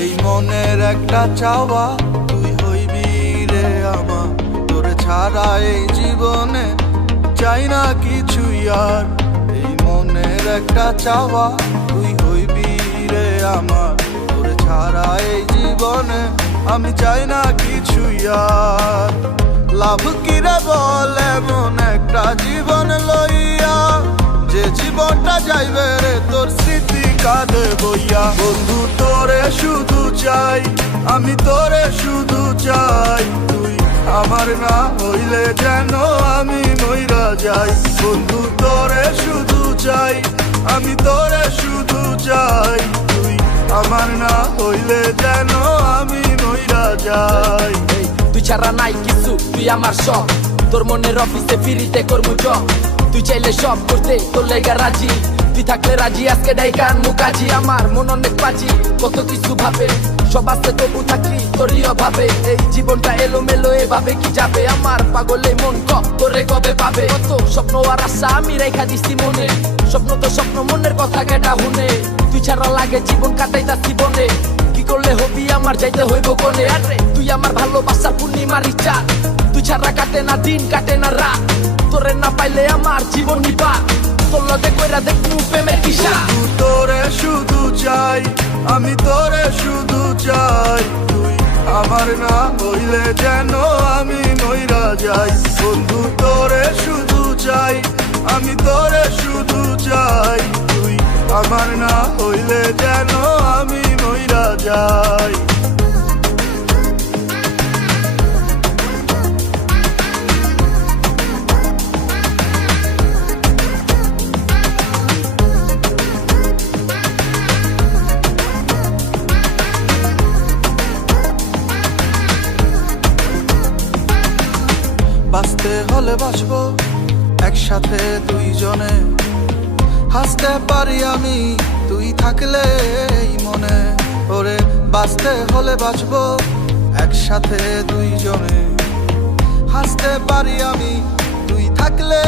এই মনের একটা চাওয়া তুই হইবি রে আমার, তোরে ছাড়া এই জীবনে চাই না কিছু আর। এই মনের একটা চাওয়া তুই হইবি রে আমার, তোরে ছাড়া এই জীবনে আমি চাই না কিছু আর। লাভ কিরে বল এমন একটা জীবন লইয়া, যে জীবনটা যাইবে রে তোর স্মৃতি কাঁধে বইয়া। বন্ধু তোরে শুধু চাই, আমি তোরে শুধু চাই, তুই আমার না হইলে যেন আমি মইরা যাই। বন্ধু তোরে শুধু চাই, আমি তোরে শুধু চাই, তুই আমার না হইলে যেন আমি মইরা যাই। তুই ছাড়া নাই কিছু, তুই আমার সব, তোর মনের অফিসে ফিরিতে করবো জব। তুই চাইলে সব করতে তোর লেগা রাজি, তুই থাকলে রাজি আজকে ডাইকান মুকাজি। আমার মন অনেক পাজি, কত কিছু ভাবে, সব আসতে তবু থাকি তোরই অভাবে। এই জীবনটা এলো মেলো এভাবে কি যাবে, আমার পাগলে মন তোরে কবে পাবে। কত স্বপ্ন আর আশা আমি রেখা দিছি মনে, স্বপ্ন তো স্বপ্ন মনের কথা কেটা শুনে। তুই ছাড়া লাগে জীবন কাটাইতাছি বনে, কি করলে হবি আমার যাইতে হইব কোনে। আরে তুই আমার ভালোবাসা পূর্ণিমার ইচ্ছা, তুই ছাড়া কাটে না দিন কাটে না রাত, তোরে না পাইলে আমার জীবন নিবা। তোর লগে কইরা দেখু প্রেমের কিসা। তোরে শুধু চাই, আমি তোরে শুধু চাই, তুই আমার না হইলে যেন আমি মইরা যাই। বন্ধু তোরে শুধু চাই, আমি তোরে শুধু চাই, তুই আমার না হইলে যেন আমি মইরা যাই। বাঁচতে হলে বাঁচবো একসাথে দুইজনে, হাসতে পারি আমি তুই থাকলে এই মনে। ওরে বাঁচতে হলে বাঁচবো একসাথে দুইজনে, হাসতে পারি আমি তুই থাকলে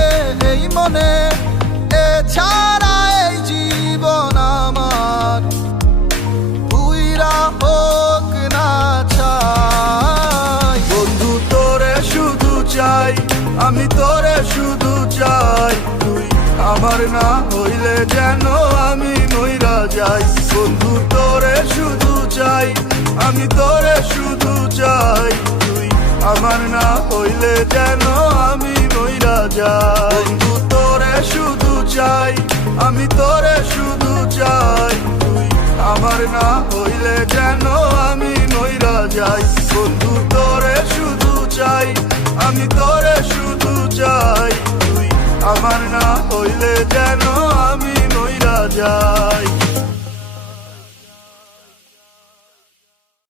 এই মনে। এছাড়া এই জীবন আমার পুইরা হোক না ছাই। বন্ধু তোরে শুধু চাই, আমি তোরে শুধু চাই, তুই আমার না হইলে যেন আমি মইরা যাই। বন্ধু তোরে শুধু চাই, আমি তোরে শুধু চাই, তুই আমার না হইলে যেন আমি মইরা যাই। বন্ধু তোরে শুধু চাই, আমি তোরে শুধু চাই, তুই আমার না হইলে যেন আমি মইরা যাই। বন্ধু তোরে শুধু চাই, আমি তোরে শুধু চাই, তুই আমার না হইলে যেন আমি